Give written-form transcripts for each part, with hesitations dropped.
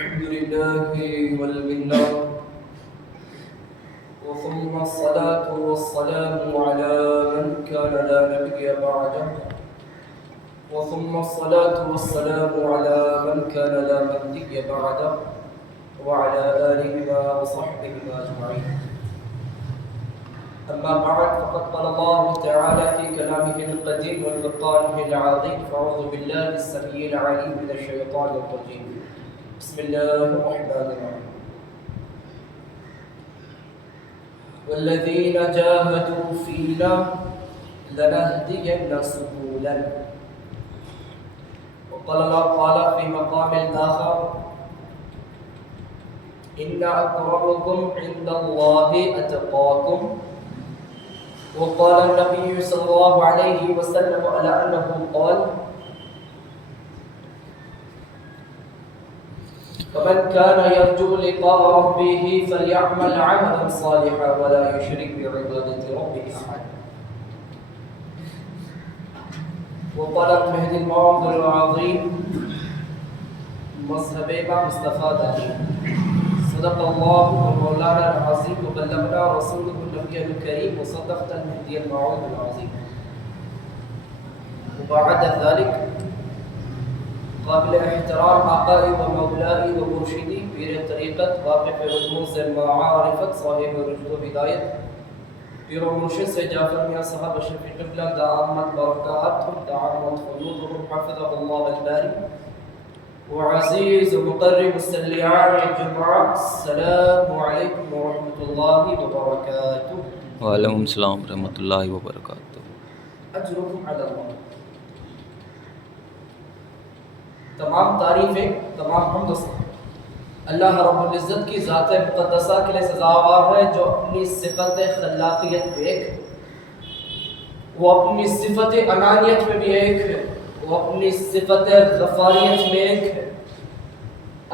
الحمد لله والمنة وثم الصلاة والسلام على من كان لا نبي بعده وثم الصلاة والسلام على من كان لا نبي بعده وعلى آله وصحبه أجمعين. أما بعد فقد قال الله تعالى في كلامه القديم والفرقانه العظيم فأعوذ بالله السميع العليم من الشيطان الرجيم. بسم الله الرحمن الرحيم. والذين جاهدوا فينا لنهدينهم سبلنا. وقال الله تعالى في مقام آخر إن أكرمكم عند الله أتقاكم. وقال النبي صلى الله عليه وسلم على أنه قال فمن كان يرجو لقاء ربه فليعمل عملا صالحا ولا يشرك بعبادة ربه أحدا. وقال المهدي الموعظ العظيم مذهب امام مصطفى دانی صدق الله مولانا العظيم وبلغنا رسوله النبي الكريم وصدقت المهدي الموعظ العظيم. وبعد ذلك قابل احترام آقائی و مولائی و مرشدی پیر طریقت واقف رموز معارفت صاحب رشد و ہدایت پیر و مرشد سے جعفر میاں صاحب شفیع قبلہ دعامت برکاتهم دعامت فضولهم حفظه الله الباری وعزیز و مقرب السلیعان الجمعہ. السلام علیکم ورحمۃ اللہ وبرکاتہ. وعلیکم السلام ورحمۃ اللہ وبرکاتہ. اجرکم علی اللہ. تمام تعریفیں تمام حمد و ثنا اللہ رب العزت کی ذات مقدسہ کے لیے سزاوار ہے جو اپنی صفت خلاقیت میں ایک ہے، وہ اپنی صفت انانیت میں بھی ایک ہے، وہ اپنی صفت غفاریت میں ایک ہے.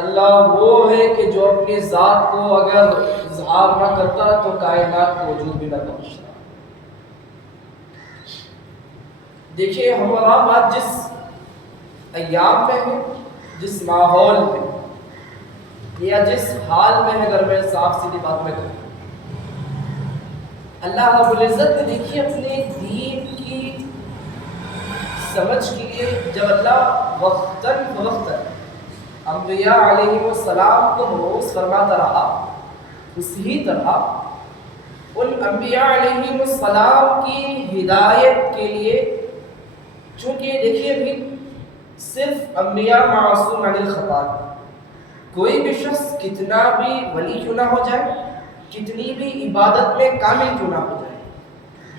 اللہ وہ ہے کہ جو اپنی ذات کو اگر اظہار نہ کرتا تو کائنات کو وجود بھی نہ بخشتا. دیکھیے ہمارا بات جس ایام میں ہے، جس ماحول میں یا جس حال میں ہے، اگر میں صاف سیدھی بات میں کروں، اللہ رب العزت نے دیکھیے اپنے دین کی سمجھ کے لیے جب اللہ وقتاً فوقتاً انبیاء علیہ السلام کو مبعوث فرماتا رہا، اسی طرح ان انبیاء علیہ السلام کی ہدایت کے لیے، چونکہ دیکھیے بھی صرف انبیاء معصوم عن الخطا، کوئی بھی شخص کتنا بھی ولی کیوں نہ ہو جائے، کتنی بھی عبادت میں کامل کیوں نہ ہو جائے،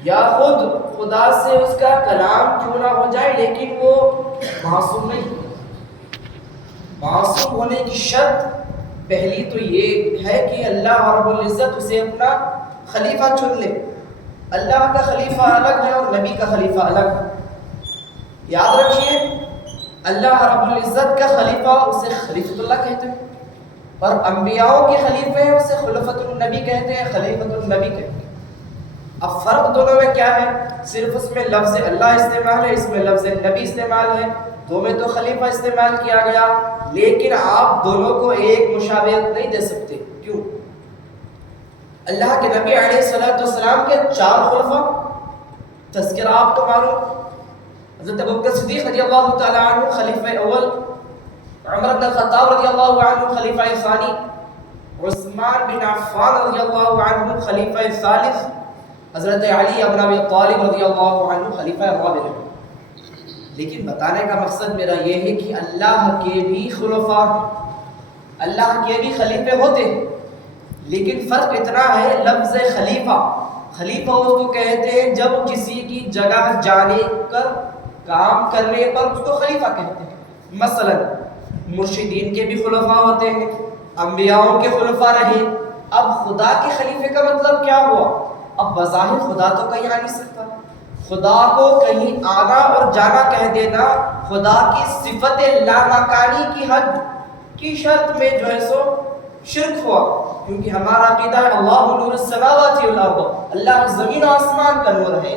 یا خود خدا سے اس کا کلام کیوں نہ ہو جائے، لیکن وہ معصوم نہیں ہوتا. معصوم ہونے کی شرط پہلی تو یہ ہے کہ اللہ رب العزت اسے اپنا خلیفہ چن لے. اللہ کا خلیفہ الگ ہے اور نبی کا خلیفہ الگ ہے. یاد رکھیے اللہ رب العزت کا خلیفہ اسے خلیفۃ اللہ کہتے ہیں، اور انبیاءوں کے خلیفے ہیں اسے خلفۃ النبی کہتے ہیں، خلیفۃ النبی کہتے ہیں. اب فرق دونوں میں کیا ہے؟ صرف اس میں لفظ اللہ استعمال ہے، اس میں لفظ نبی استعمال ہے. دو میں تو خلیفہ استعمال کیا گیا، لیکن آپ دونوں کو ایک مشابہت نہیں دے سکتے. کیوں؟ اللہ کے نبی علیہ السلام کے 4 خلفاء، تذکرہ آپ کو معلوم، حضرت ابوبکر صدیق رضی اللہ تعالی عنہ خلیفہ اول، عمر بن الخطاب رضی اللہ عنہ خلیفہ ثانی، عثمان بن عفان رضی اللہ عنہ خلیفہ ثالث، حضرت علی ابن ابی طالب رضی اللہ عنہ خلیفہ رابع. لیکن بتانے کا مقصد میرا یہ ہے کہ اللہ کے بھی خلفاء، اللہ کے بھی خلیفے ہوتے ہیں، لیکن فرق اتنا ہے لفظ خلیفہ. خلیفہ اس کو کہتے ہیں جب کسی کی جگہ جانے کر کام کرنے پر اس کو خلیفہ کہتے ہیں. مثلا مرشدین کے بھی خلفاء ہوتے ہیں، انبیاءوں کے خلفاء رہے. اب خدا کے خلیفے کا مطلب کیا ہوا؟ اب بظاہر خدا تو کہیں آ نہیں سکتا، خدا کو کہیں آنا اور جانا کہہ دینا خدا کی صفت لامکانی کی حد کی شرط میں جو ہے سو شرک ہوا. کیونکہ ہمارا عقیدہ ہے اللہ نور السماوات والارض، اللہ زمین و آسمان کا نور ہے.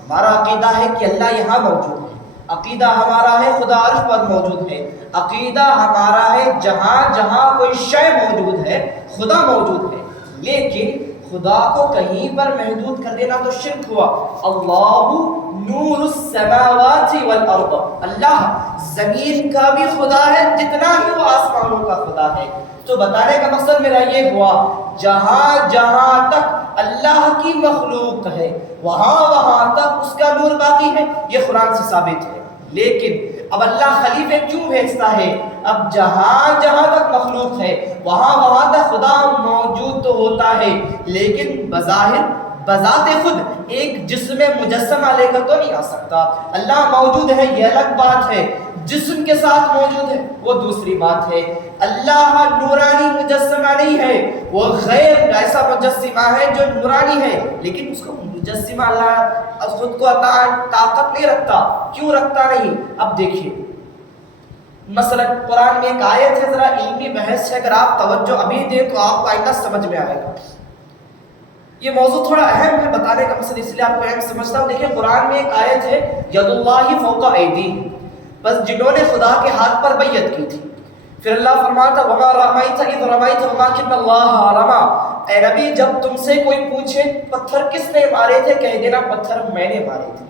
ہمارا عقیدہ ہے کہ اللہ یہاں موجود ہے، عقیدہ ہمارا ہے خدا عرش پر موجود ہے، عقیدہ ہمارا ہے جہاں جہاں کوئی شے موجود ہے خدا موجود ہے، لیکن خدا کو کہیں پر محدود کر دینا تو شرک ہوا۔ اللہ نور السماوات والارض، اللہ زمین کا بھی خدا ہے جتنا ہی وہ آسمانوں کا خدا ہے۔ تو بتانے کا مقصد میرا یہ ہوا جہاں جہاں تک اللہ کی مخلوق ہے وہاں وہاں تک اس کا نور باقی ہے، یہ قرآن سے ثابت ہے۔ لیکن اب اللہ خلیفے کیوں بھیجتا ہے؟ اب جہاں جہاں تک مخلوق ہے وہاں وہاں تک خدا موجود تو ہوتا ہے، لیکن بظاہر بذات خود ایک جسم مجسمہ لے کر تو نہیں آ سکتا۔ اللہ موجود ہے یہ الگ بات ہے، جسم کے ساتھ موجود ہے وہ دوسری بات ہے۔ اللہ نورانی مجسمہ نہیں ہے، وہ غیر ایسا مجسمہ ہے جو نورانی ہے، لیکن اس کو مجسمہ اللہ خود کو طاقت نہیں رکھتا۔ کیوں رکھتا نہیں؟ اب دیکھیے مثلا قرآن میں ایک آیت ہے، ذرا علمی بحث ہے، اگر آپ توجہ ابھی دیں تو آپ کو آئندہ سمجھ میں آئے گا۔ یہ موضوع تھوڑا اہم ہے، بتانے کا مقصد اس لیے آپ کو اہم سمجھتا ہوں۔ دیکھیں قرآن میں ایک آیت ہے ید اللہ فوق ایدیہم، بس جنہوں نے خدا کے ہاتھ پر بیعت کی تھی، پھر اللہ فرماتا وما رمیت اذ رمیت ولکن اللہ رمی۔ اے نبی جب تم سے کوئی پوچھے پتھر کس نے مارے تھے کہہ دینا پتھر میں نے مارے تھے۔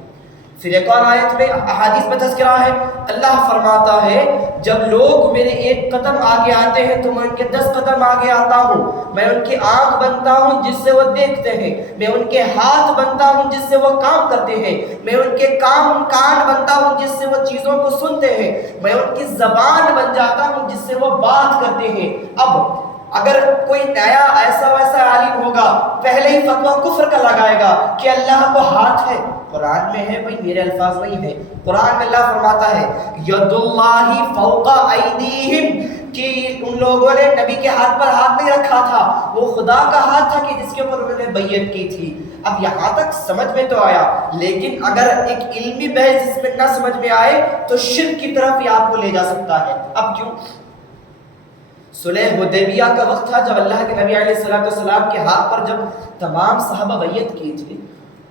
پھر ایک اور آیت میں احادیث میں تذکرہ ہے، اللہ فرماتا ہے جب لوگ میرے ایک قدم آگے آتے ہیں تو میں ان کے 10 قدم آگے آتا ہوں، میں ان کی آنکھ بنتا ہوں جس سے وہ دیکھتے ہیں، میں ان کے ہاتھ بنتا ہوں جس سے وہ کام کرتے ہیں، میں ان کے کان بنتا ہوں جس سے وہ چیزوں کو سنتے ہیں، میں ان کی زبان بن جاتا ہوں جس سے وہ بات کرتے ہیں۔ اب اگر کوئی نیا ایسا ویسا عالم ہوگا پہلے ہی فتویٰ کفر کا لگائے گا کہ اللہ کو ہاتھ ہے، قرآن میں ہے بھائی، میرے الفاظ نہیں ہے، قرآن میں اللہ فرماتا ہے ید اللہ فوق ایدیہم، کہ ان لوگوں نے نبی کے ہاتھ پر ہاتھ نہیں رکھا تھا، وہ خدا کا ہاتھ تھا کہ جس کے اوپر انہوں نے بیعت کی تھی۔ اب یہاں تک سمجھ میں تو آیا، لیکن اگر ایک علمی بحث اس میں نہ سمجھ میں آئے تو شرک کی طرف یہ آپ کو لے جا سکتا ہے۔ اب کیوں؟ صلح حدیبیہ کا وقت تھا جب اللہ کے نبی علیہ السلام کے ہاتھ پر جب تمام صحابہ بیعت کی تھی،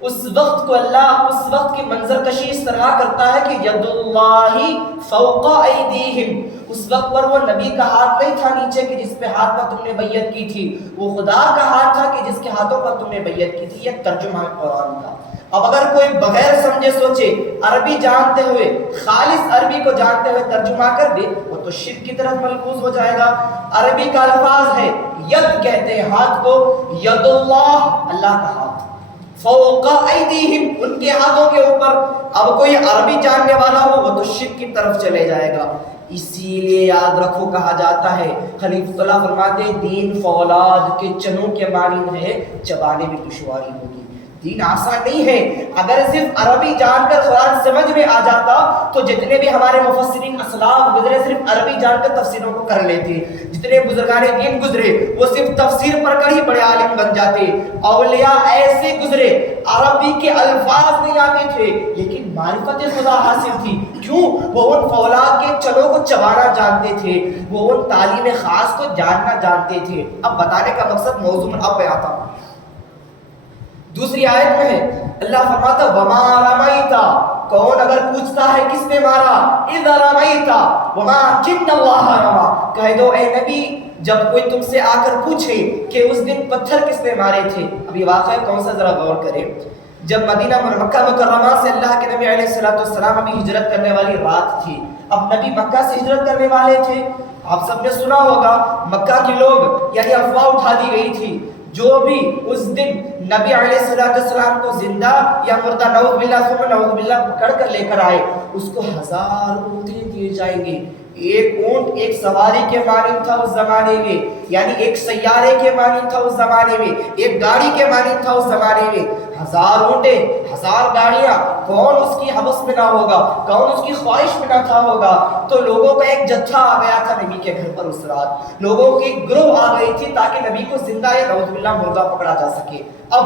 اس وقت کو اللہ اس وقت کی منظر کشی اس طرح کرتا ہے کہ ید اللہ فوق ایدیہم، اس وقت پر وہ نبی کا ہاتھ نہیں تھا نیچے کہ جس پہ ہاتھ پر تم نے بیعت کی تھی، وہ خدا کا ہاتھ تھا کہ جس کے ہاتھوں پر تم نے بیعت کی تھی۔ یہ ترجمہ ہے قرآن کا۔ اب اگر کوئی بغیر سمجھے سوچے عربی جانتے ہوئے، خالص عربی کو جانتے ہوئے ترجمہ کر دے، وہ تو شرک کی طرف ملحوظ ہو جائے گا۔ عربی کا الفاظ ہے ید، کہتے ہیں ہاتھ کو، ید اللہ، اللہ کا ہاتھ، فوق ایدیہم، ان کے ہاتھوں کے اوپر۔ اب کوئی عربی جاننے والا ہو وہ تو شرک کی طرف چلے جائے گا۔ اسی لیے یاد رکھو کہا جاتا ہے، خلیفۃ اللہ فرماتے ہیں دین فولاد کے چنوں کے مانند ہے، چبانے میں دشواری ہوگی۔ دین آسان نہیں ہے۔ اگر صرف عربی جان کر قرآن سمجھ میں آ جاتا تو جتنے بھی ہمارے مفسرین اسلاف گزرے صرف عربی جان کر تفسیروں کو کر لیتے، جتنے بزرگان دین گزرے وہ صرف تفسیر پڑھ کر ہی بڑے عالم بن جاتے۔ اولیاء ایسے گزرے عربی کے الفاظ نہیں آتے تھے لیکن معرفت خدا حاصل تھی۔ کیوں؟ وہ ان فولاد کے چلوں کو چبانا جانتے تھے، وہ ان تعلیم خاص کو جاننا جانتے تھے۔ اب بتانے کا مقصد موضوع میں اب آتا ہوں۔ دوسری آیت میں ہے اللہ فرماتا وما رمیتا، کون اگر پوچھتا ہے کس نے مارا، اذ رمیتا ولکن اللہ رمی، کہہ دو اے نبی جب کوئی تم سے آ کر پوچھے کہ اس دن پتھر کس نے مارے تھے۔ اب یہ واقعہ کون سا ذرا غور کریں۔ جب مدینہ مکہ مکرمہ سے اللہ کے نبی علیہ السلام ابھی ہجرت کرنے والی رات تھی، اب نبی مکہ سے ہجرت کرنے والے تھے۔ آپ سب نے سنا ہوگا مکہ کے لوگ یعنی افواہ اٹھا دی گئی تھی، جو بھی اس دن نبی علیہ السلام کو زندہ یا مردہ نعوذ باللہ پکڑ کر لے کر آئے، اس کو 1000 اونٹیں دیے جائیں گے۔ ایک اونٹ ایک سواری کے مانند تھا اس زمانے میں، یعنی ایک سیارے کے مانند تھا اس زمانے میں، ایک گاڑی کے مانند تھا اس زمانے میں۔ 1000 اونٹیں، 1000 گاڑیاں، کون اس کی حوث میں نہ ہوگا، کون اس کی خواہش میں نہ تھا ہوگا۔ تو لوگوں کا ایک جتھا آ گیا تھا نبی کے گھر پر اس رات، لوگوں کی ایک گروہ آ گئی تھی تاکہ نبی کو زندہ یا نعوذ باللہ مردہ پکڑا جا سکے۔ اب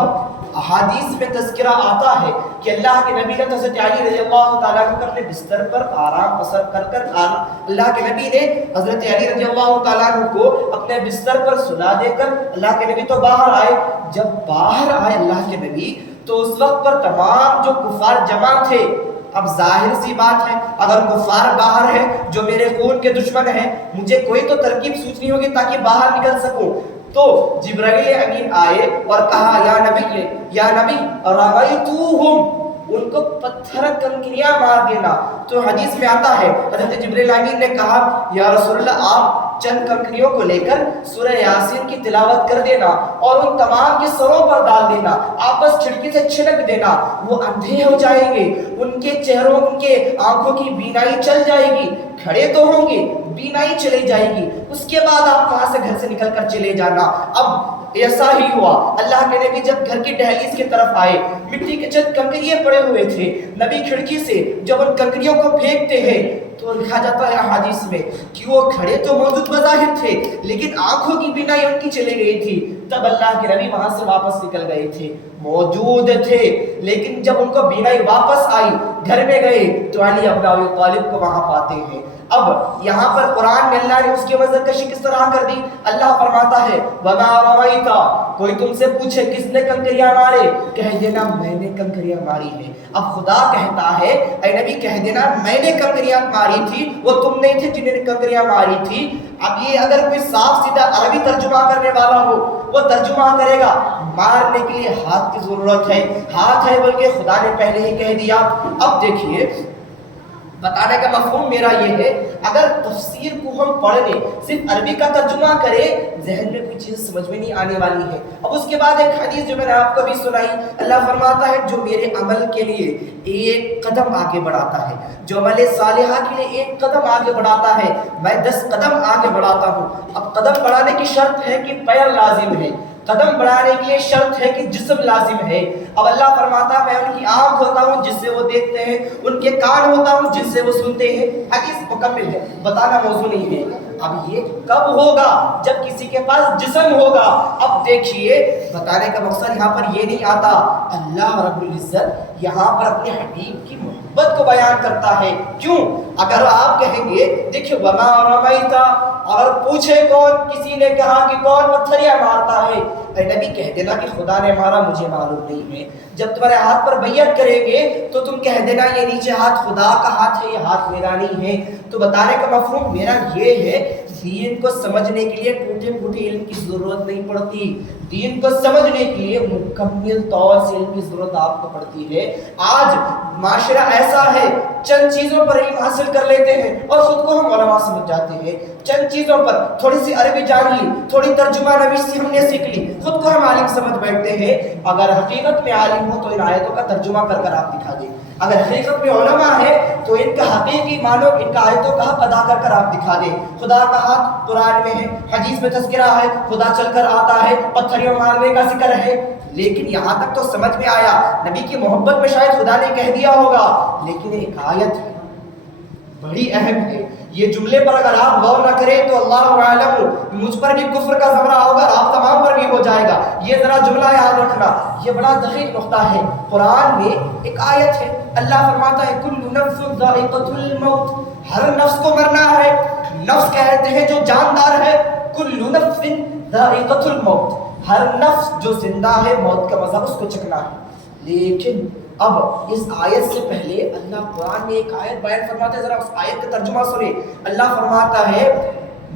احادیث میں تذکرہ آتا ہے کہ اللہ کے نبی نے حضرت علی رضی اللہ تعالیٰ عنہ اپنے بستر پر آرام پسر کر اللہ کے نبی نے حضرت علی رضی اللہ تعالیٰ عنہ کو اپنے بستر پر سلا دے کر اللہ کے نبی تو باہر آئے۔ جب باہر آئے اللہ کے نبی تو اس وقت پر تمام جو کفار جمع تھے اب ظاہر سی بات ہے اگر کفار باہر ہے جو میرے خون کے دشمن ہیں، مجھے کوئی تو ترکیب سوچنی ہوگی تاکہ باہر نکل سکوں۔ تو جبرائیل امین آئے اور کہا یا نبی رميتوهم، ان کو پتھر کنکریاں مار دینا۔ تو حدیث میں آتا ہے حضرت جبرائیل امین نے کہا یا رسول اللہ آپ چند کنکریوں کو لے کر سورہ یاسین کی تلاوت کر دینا اور ان تمام کے سروں پر ڈال دینا، آپس کھڑکی سے چھڑک دینا، وہ اندھے ہو جائیں گے، ان کے چہروں ان کے آنکھوں کی بینائی چل جائے گی، کھڑے تو ہوں گے بینائی چلی جائے گی، اس کے بعد آپ وہاں سے گھر سے نکل کر چلے جانا۔ اب ایسا ہی ہوا، اللہ کے نبی جب گھر کی دہلیز کی طرف آئے، مٹی کے چند کنکریے پڑے ہوئے تھے، نبی کھڑکی سے جب ان کنکریوں کو پھینکتے ہیں تو لکھا جاتا ہے حدیث میں کہ وہ کھڑے تو موجود بظاہر تھے لیکن آنکھوں کی بینائی ان کی چلی گئی تھی۔ تب اللہ کے نبی وہاں سے واپس نکل گئے تھے، موجود تھے لیکن جب ان کو بینائی واپس آئی، گھر میں گئے تو علی ابن ابی طالب کو وہاں پاتے ہیں۔ اب یہاں پر قرآن میں اللہ نے اس کی وجہ کشی کس طرح کر دی؟ اللہ فرماتا ہے وَمَا رَمَيْتَ، کوئی تم سے پوچھے کس نے کنکریاں مارے، کہہ دینا میں نے کنکریاں ماری ہیں۔ اب خدا کہتا ہے اے نبی کہہ دینا میں نے کنکریاں ماری تھی، وہ تم نہیں تھے جنہیں کنکریاں ماری تھی۔ اب یہ اگر کوئی صاف سیدھا عربی ترجمہ کرنے والا ہو وہ ترجمہ کرے گا مارنے کے لیے ہاتھ کی ضرورت ہے، ہاتھ ہے بلکہ خدا نے پہلے ہی کہہ دیا۔ اب دیکھیے بتانے کا مفہوم میرا یہ ہے، اگر تفسیر کو ہم پڑھ لیں صرف عربی کا ترجمہ کرے ذہن میں کوئی چیز سمجھ میں نہیں آنے والی ہے۔ اب اس کے بعد ایک حدیث جو میں نے آپ کو بھی سنائی، اللہ فرماتا ہے جو میرے عمل کے لیے ایک قدم آگے بڑھاتا ہے، جو عمل صالحہ کے لیے ایک قدم آگے بڑھاتا ہے، میں 10 قدم آگے بڑھاتا ہوں۔ اب قدم بڑھانے کی شرط ہے کہ پیر لازم ہے، قدم بڑھانے کے لیے شرط ہے کہ جسم لازم ہے۔ اب اللہ فرماتا ہے میں ان کی آنکھ ہوتا ہوں جس سے وہ دیکھتے ہیں، ان کے کان ہوتا ہوں جس سے وہ سنتے ہیں۔ حدیث مکمل ہے، بتانا موضوع نہیں ہے۔ اب یہ کب ہوگا؟ جب کسی کے پاس جسم ہوگا۔ اب دیکھیے بتانے کا مقصد یہاں پر یہ نہیں آتا، اللہ رب العزت یہاں پر اپنے حبیب کی محبت کو بیان کرتا ہے۔ کیوں؟ اگر آپ کہیں گے دیکھیں وما رمیتا، اور پوچھے کون، کسی نے کہا کہ کون پتھریاں مارتا ہے، اے نبی کہہ دینا کہ خدا نے مارا، مجھے معلوم نہیں ہے۔ جب تمہارے ہاتھ پر بیعت کریں گے تو تم کہہ دینا یہ نیچے ہاتھ خدا کا ہاتھ ہے، یہ ہاتھ میرا نہیں ہے۔ تو بتانے کا مفہوم میرا یہ ہے دین کو سمجھنے کے لیے ٹوٹے پھوٹے علم کی ضرورت نہیں پڑتی، دین کو سمجھنے کے لیے مکمل طور سے علم کی ضرورت آپ کو پڑتی ہے۔ آج معاشرہ ایسا ہے چند چیزوں پر علم حاصل کر لیتے ہیں اور خود کو ہم علماء سمجھ جاتے ہیں، چند چیزوں پر تھوڑی سی عربی جان لی، تھوڑی ترجمہ نویس سے ہم نے سیکھ لی، خود کو ہم عالم سمجھ بیٹھتے ہیں۔ اگر حقیقت میں عالم ہو تو ان آیتوں کا ترجمہ کر کر آپ دکھا دیں، اگر حقیقت میں علماء ہے تو ان کا حقیقی معنوں، ان کا آیتوں کا حق ادا کر کر آپ دکھا دیں۔ خدا کا ہاتھ قرآن میں ہے، حدیث میں تذکرہ ہے، خدا چل کر آتا ہے، پتھریوں مارنے کا ذکر ہے، لیکن یہاں تک تو سمجھ میں آیا۔ نبی کی محبت میں شاید خدا نے کہہ دیا ہوگا، لیکن ایک آیت ہے بڑی اہم ہے، یہ جملے پر اگر آپ غور نہ کریں تو اللہ عالم مجھ پر بھی کفر کا زمرہ ہوگا، آپ تمام پر بھی ہو جائے گا۔ یہ ذرا جملہ یاد رکھنا، یہ بڑا دقیق نقطہ ہے۔ قرآن میں ایک آیت ہے، اللہ فرماتا ہے کل نفس ذائقۃ الموت، ہر نفس کو مرنا ہے۔ نفس کہتے ہیں جو جاندار ہے، کل نفس ذائقۃ الموت، ہر نفس جو زندہ ہے موت کا مزہ اس کو چکھنا ہے۔ لیکن اب اس آیت سے پہلے اللہ قرآن میں ایک آیت بیان فرماتا ہے، ذرا اس آیت کا ترجمہ سنیں۔ اللہ فرماتا ہے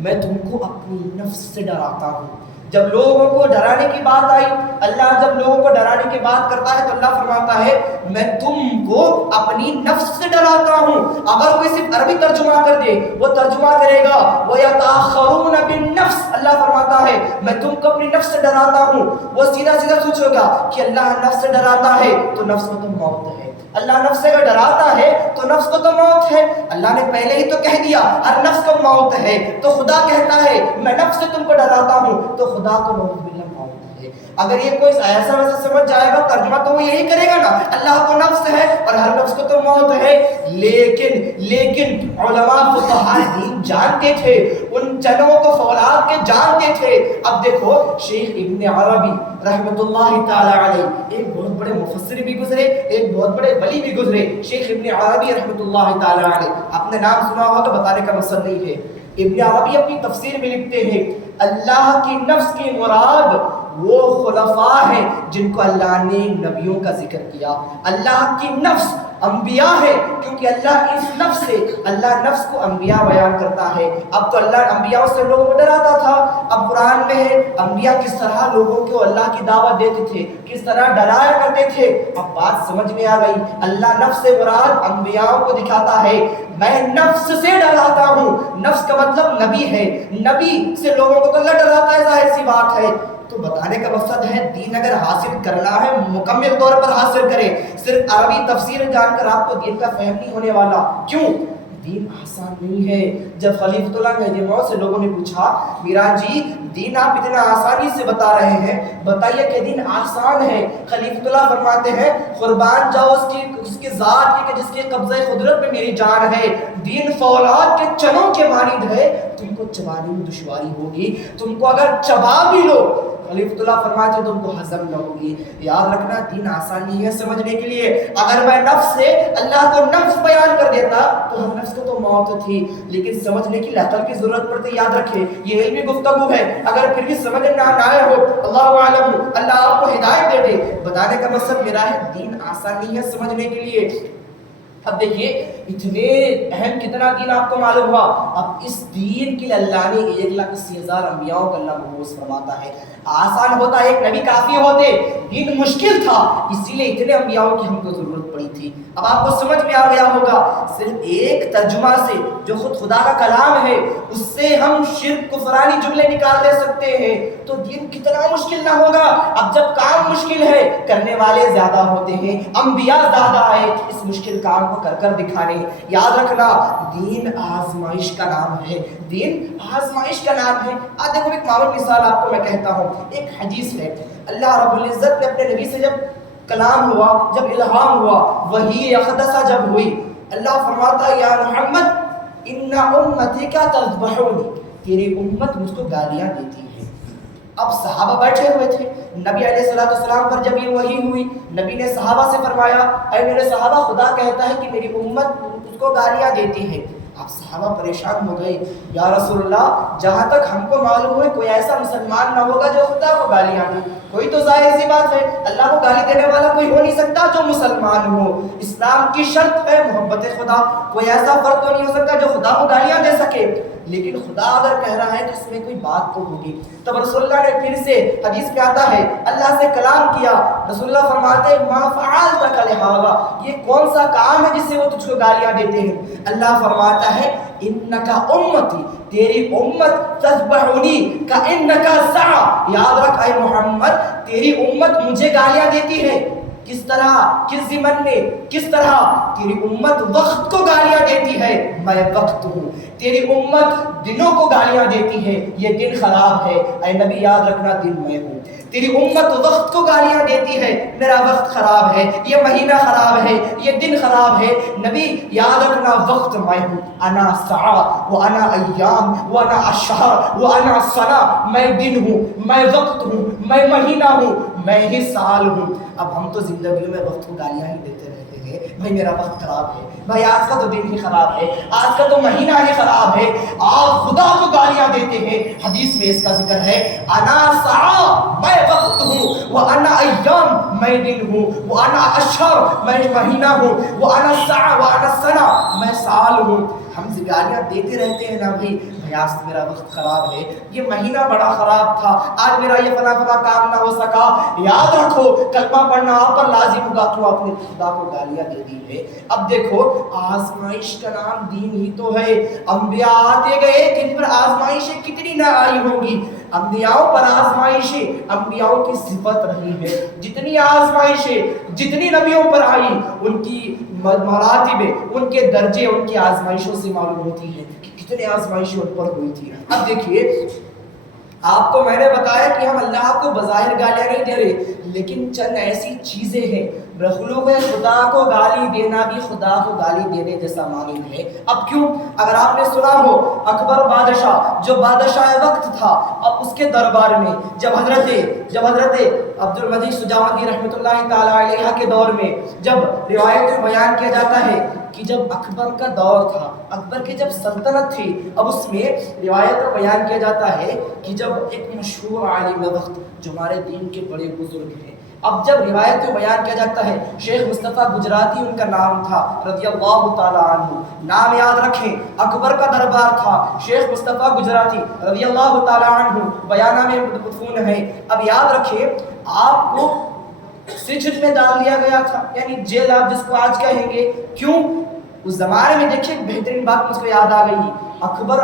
میں تم کو اپنی نفس سے ڈراتا ہوں۔ جب لوگوں کو ڈرانے کی بات آئی، اللہ جب لوگوں کو ڈرانے کی بات کرتا ہے تو اللہ فرماتا ہے میں تم کو اپنی نفس سے ڈراتا ہوں۔ اگر کوئی صرف عربی ترجمہ کر دے، وہ ترجمہ کرے گا وَيَتَأَخَّرُونَ بِالنَّفْسِ، اللہ فرماتا ہے میں تم کو اپنی نفس سے ڈراتا ہوں۔ وہ سیدھا سیدھا سوچے گا کہ اللہ نفس سے ڈراتا ہے تو نفس کو تو موت ہے، اللہ نفس سے اگر ڈراتا ہے تو نفس کو تو موت ہے۔ اللہ نے پہلے ہی تو کہہ دیا ہر نفس کو موت ہے، تو خدا کہتا ہے میں نفس سے تم کو ڈراتا ہوں، تو خدا کو نعوذ باللہ موت ہے۔ اگر یہ کوئی ایسا ویسا سمجھ جائے گا ترجمہ تو وہ یہی کرے گا نا، اللہ کو نفس ہے اور ہر نفس کو تو موت ہے۔ لیکن علماء فقہاء دین جانتے تھے، ان چنوں کو فولاد کے جانتے تھے۔ اب دیکھو شیخ ابن عربی رحمۃ اللہ تعالی علیہ، ایک بہت بڑے مفسر بھی گزرے، ایک بہت بڑے ولی بھی گزرے، شیخ ابن عربی رحمۃ اللہ تعالی علیہ، آپ نے نام سنا ہوا تو بتانے کا مقصد نہیں ہے۔ ابن عربی اپنی تفسیر میں لکھتے ہیں اللہ کی نفس کی مراد وہ خلفاء ہیں جن کو اللہ نے نبیوں کا ذکر کیا. اللہ کی نفس انبیاء ہے کیونکہ اللہ اس نفس سے اللہ نفس کو انبیاء بیان کرتا ہے. اب تو اللہ انبیاء سے لوگوں کو ڈراتا تھا. اب قرآن میں ہے انبیاء کس طرح لوگوں کو اللہ کی دعوت دیتے تھے, کس طرح ڈرایا کرتے تھے. اب بات سمجھ میں آ گئی. اللہ نفس سے مراد انبیاء کو دکھاتا ہے میں نفس سے ڈراتا ہوں. نفس کا مطلب نبی ہے. نبی سے لوگوں کو تو اللہ ڈراتا ہے, ظاہر سی بات ہے. تو بتانے کا مقصد ہے دین اگر حاصل کرنا ہے مکمل طور پر حاصل کریں. صرف عربی تفسیر جان کر آپ کو دین کا فہم نہیں ہونے والا. کیوں؟ دین آسان نہیں ہے. جب خلیفۃ اللہ مہدی موعود سے لوگوں نے پوچھا میران جی دین آپ اتنا آسانی سے بتا رہے ہیں, بتائیے کہ دین آسان ہے. خلیفۃ اللہ فرماتے ہیں قربان جاؤ اس کی ذات کی کہ جس کے قبضہ قدرت میں میری جان ہے. دین فولاد کے چنوں کے مانند ہے, تم کو چبانے میں دشواری ہوگی, تم کو اگر چبا بھی لو خلیفۃ اللہ فرماتے ہیں تم کو ہضم نہ ہوگی. یاد رکھنا دین آسان نہیں ہے سمجھنے کے لیے. اگر میں نفس سے اللہ کو نفس بیان کر دیتا تو ہر نفس کو تو موت تھی, لیکن سمجھنے کے لیے عقل کی ضرورت پڑتی. یاد رکھے یہ علمی گفتگو ہے, اگر پھر بھی سمجھ نہ آئے ہو اللہ عالم, اللہ آپ کو ہدایت دے دے. بتانے کا مقصد میرا ہے دین آسان نہیں ہے سمجھنے کے لیے. اب دیکھیے اتنے اہم کتنا دین آپ کو معلوم ہوا. اب اس دین کے لیے اللہ نے 1,80,000 انبیاءوں کو اللہ مبعوث فرماتا ہے. آسان ہوتا ایک نبی کافی ہوتے, دین مشکل تھا اسی لیے اتنے انبیاءوں کی ہم کو ضرورت پڑی تھی. اب آپ کو سمجھ میں آ گیا ہوگا صرف ایک ترجمہ سے جو خود خدا کا کلام ہے اس سے ہم شرک کفرانی جملے نکال دے سکتے ہیں, تو دین کتنا مشکل نہ ہوگا. اب جب کام مشکل ہے کرنے والے زیادہ ہوتے ہیں, انبیاء زیادہ آئے اس مشکل کام کو کر کر دکھانے. یاد رکھنا دین آزمائش کا نام ہے, دین آزمائش کا نام ہے. آج دیکھو ایک معمولی مثال آپ کو میں کہتا ہوں. ایک حدیث ہے اللہ رب العزت نے اپنے نبی سے جب کلام ہوا, جب الہام ہوا, وحی اقدسہ جب ہوئی, اللہ فرماتا ہے یا محمد ان امتی کا تذبحونی, تیری امت مجھ کو گالیاں دیتی ہے. اب صحابہ بیٹھے ہوئے تھے, نبی علیہ السلام پر جب یہ وحی ہوئی نبی نے صحابہ سے فرمایا اے میرے صحابہ خدا کہتا ہے کہ میری امت اس کو گالیاں دیتی ہے. اب صحابہ پریشان ہو گئے, یا رسول اللہ جہاں تک ہم کو معلوم ہے کوئی ایسا مسلمان نہ ہوگا جو خدا کو گالیاں دے. کوئی تو ظاہر سی بات ہے اللہ کو گالی دینے والا کوئی ہو نہیں سکتا جو مسلمان ہو. اسلام کی شرط ہے محبت خدا, کوئی ایسا فرد تو نہیں ہو سکتا جو خدا کو گالیاں دے سکے. لیکن خدا اگر کہہ رہا ہے تو اس میں کوئی بات تو ہوگی. تب رسول اللہ نے پھر سے حدیث میں آتا ہے اللہ سے کلام کیا. رسول اللہ فرماتے ہیں ما فعلت لہذا, یہ کون سا کام ہے جس سے وہ تجھ کو گالیاں دیتے ہیں. اللہ فرماتا ہے انکا امتی, تیری امت تذبحونی کانکا سعی. یاد رکھ اے محمد تیری امت مجھے گالیاں دیتی ہے. کس طرح, کس ضمن میں, کس طرح؟ تیری امت وقت کو گالیاں دیتی ہے, میں وقت ہوں. تیری امت دنوں کو گالیاں دیتی ہے, یہ دن خراب ہے. اے نبی یاد رکھنا دن میں ہوں. تیری امت وقت کو گالیاں دیتی ہے, میرا وقت خراب ہے, یہ مہینہ خراب ہے, یہ دن خراب ہے. نبی یاد رکھنا وقت میں ہوں. انا ساعہ و انا ایام و انا اشہر و انا سنہ, میں دن ہوں, میں وقت ہوں, میں مہینہ ہوں, میں ہی سال ہوں. اب ہم تو زندگیوں میں وقت کو گالیاں ہی دیتے رہتے ہیں, بھائی میرا وقت خراب ہے, بھائی آج کا تو دن ہی خراب ہے, آج کا تو مہینہ ہی خراب ہے. آپ خدا کو گالیاں دیتے ہیں. حدیث میں اس کا ذکر ہے انا ساعہ, میں وقت ہوں, وہ انا ایام, میں دن ہوں, وہ انا اشہر, میں مہینہ ہوں, وہ انا ساعہ و انا سنہ, میں سال ہوں. ہم گالیاں دیتے رہتے ہیں نا بھائی آج میرا وقت خراب ہے, یہ مہینہ بڑا خراب تھا, آج میرا یہ فلاں فلاں کام نہ ہو سکا. یاد رکھو کلمہ پڑھنا آپ پر لازم ہوگا, تو آپ نے خدا کو گالیاں دے دی ہے. اب دیکھو آزمائش کا نام دین ہی تو ہے. انبیاء آتے گئے جن پر آزمائشیں کتنی نہ آئی ہوں گی. انبیاءوں پر آزمائشیں انبیاءوں کی صفت رہی ہے. جتنی آزمائشیں جتنی نبیوں پر آئی ان کی مراتب, ان کے درجے ان کی آزمائشوں سے معلوم ہوتی ہے کہ کتنے آزمائشیں ان پر ہوئی تھی. اب دیکھیے آپ کو میں نے بتایا کہ ہم اللہ کو بظاہر گالیاں نہیں دے رہے, لیکن چند ایسی چیزیں ہیں. مخلوق خدا کو گالی دینا بھی خدا کو گالی دینے جیسا معلوم ہے. اب کیوں؟ اگر آپ نے سنا ہو اکبر بادشاہ جو بادشاہ وقت تھا, اب اس کے دربار میں جب حضرت عبد المجید سجاوندی رحمۃ اللہ تعالی علیہ کے دور میں جب روایت میں بیان کیا جاتا ہے کہ جب اکبر کا دور تھا، اکبر کی جب سلطنت تھی، اب اس میں روایت میں بیان کیا جاتا ہے کہ جب ایک مشہور عالم وقت جو ہمارے دین کے بڑے بزرگ ہیں، اب جب روایت میں بیان کیا جاتا ہے، شیخ مصطفیٰ گجراتی ان کا نام تھا رضی اللہ تعالیٰ عنہ، نام یاد رکھیں، اکبر کا دربار تھا، شیخ مصطفیٰ گجراتی رضی اللہ تعالیٰ عنہ، بیانہ میں مدفون ہے۔ اب یاد رکھیں آپ کو سجن میں ڈال دیا گیا تھا، یعنی جیل آپ جس کو آج کہیں گے، کیوں؟ اس زمانے میں دیکھیں بہترین بات مجھ کو یاد آ گئی، اکبر